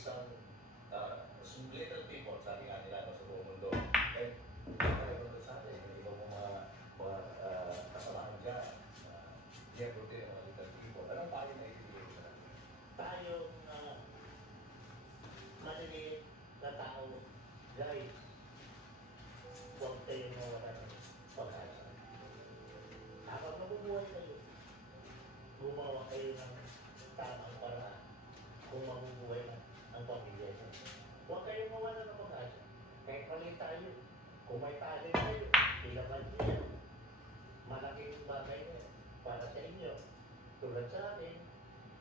isang little people, sabi nga nila no, sa buong mundo. And kaya ito sa atin, hindi ba mga kasamahan dyan, Diego din, mga little people. Anong payo na ibigay ko sa natin? Tayong maliliit na tao, guys, huwag kayong mawala ng pag-asa. Habang mabubuhay kayo, gumawa kayo ng tamang paraan kung mabubuhay na ang pamilya nyo. Huwag kayong mawala ng pag-asa. Kahit mali tayo, kung may talent kayo, ilaban nyo yan. Malaking bagay na yan para sa inyo. Tulad sa akin,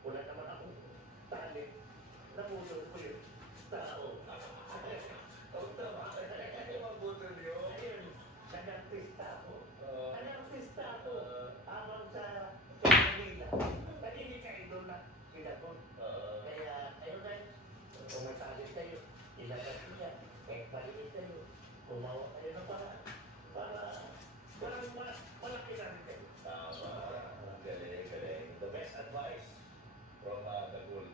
wala naman akong talent, nabulol ko yun. Tao. Oh, tama. Ay, mabutol yun. Ayun, nag-artista ako. Nag-artista ako. Habang sa Manila. Nagiging ka-idol na sila ko. Kaya, ayun guys, kung may talent kayo, ilagay niya. Kahit maliit kayo, gumawa kayo ng paraan. Para malaki na rin kayo. Tama. Galing, galing. The best advice from the Gul.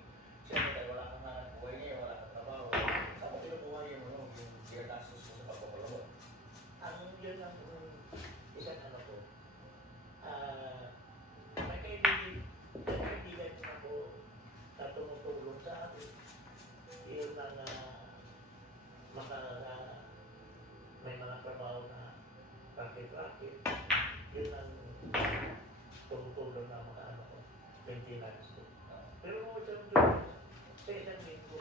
Siyempre, wala kang hanap buhay ngayon, wala kang trabaho. Saan mo pinubuhay yung ginastos mo sa pagpapalamot? Ang yun ang isang ano ko. May kaibigan ko ako na tumutulong sa akin. Yun ang may mga trabaho na rakit-rakit. Yun ang tumutulong na mga ano ko, maintenance ko. Pero mo isang sa isang linggo,